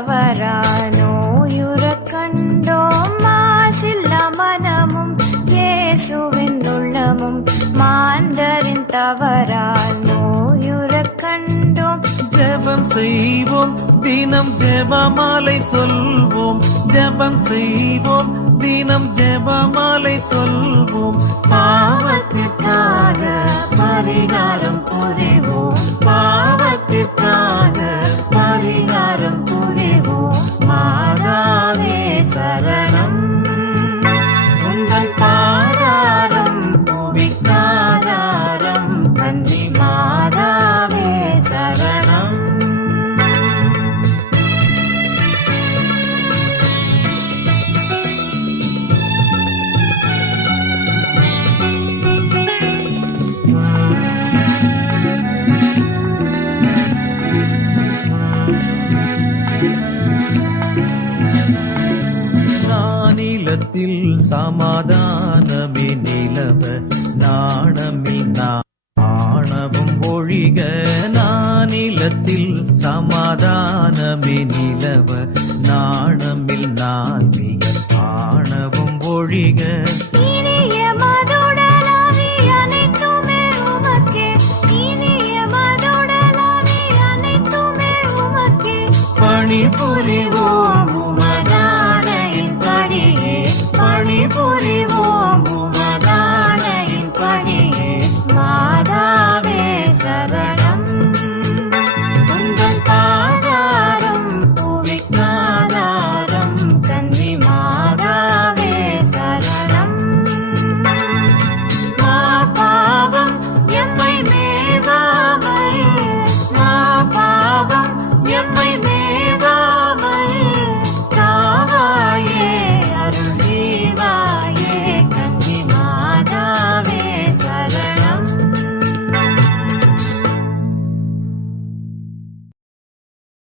தவறானோயுற கண்டோம் மாசில்ல மனமும் இயேசுவின் உள்ளமும் மாந்தரின் தவறானோயுற கண்டோம் ஜபம் செய்வோம் தினம் ஜபமாலை சொல்வோம். ஜபம் செய்வோம் தினம் ஜபமாலை சொல்வோம். பாவத்திற்காக பரிகாரம் உள்ளத்தில் சமாதானமே நிலவ நாணமில் ஆணவும் ஒழிக நானிலத்தில் சமாதானமே நிலவ நாணமில் நாசிய ஆணவும் ஒழிக. பணி புரிவோ